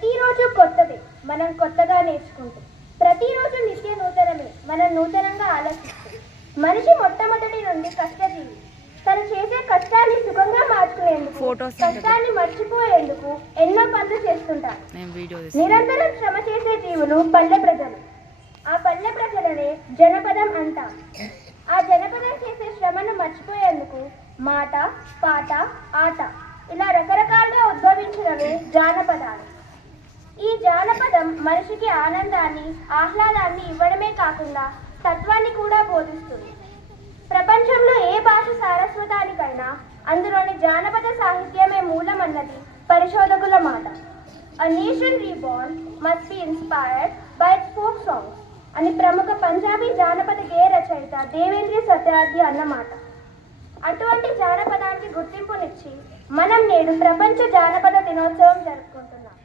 ప్రతిరోజు కొత్తదే మనం కొత్తగా నేర్చుకుంటాం. ప్రతిరోజు నిత్య నూతనమే మనం నూతనంగా ఆలోచిస్తాం. మనిషి మొట్టమొదటి నుండి కష్టజీవి. తను చేసే కష్టాన్ని సుఖంగా మార్చుకునేందుకు, కష్టాన్ని మర్చిపోయేందుకు ఎన్నో పనులు చేస్తుంటారు. నిరంతరం శ్రమ చేసే జీవులు పల్లె ప్రజలు. ఆ పల్లె ప్రజలనే జనపదం అంటాం. ఆ జనపదం చేసే శ్రమను మర్చిపోయేందుకు మాట, పాట, ఆట ఇలా రకరకాలుగా ఉద్భవించినవే జానపదాలు. ఈ జానపదం మనిషికి ఆనందాన్ని, ఆహ్లాదాన్ని ఇవ్వడమే కాకుండా తత్వాన్ని కూడా బోధిస్తుంది. ప్రపంచంలో ఏ భాష సారస్వతానికైనా అందులోని జానపద సాహిత్యమే మూలమన్నది పరిశోధకుల మాట. A nation reborn must be inspired by its folk songs అని ప్రముఖ పంజాబీ జానపద గేయ రచయిత దేవేంద్ర సత్యార్థి అన్నమాట. అటువంటి జానపదానికి గుర్తింపునిచ్చి మనం నేడు ప్రపంచ జానపద దినోత్సవం జరుపుకుంటున్నాం.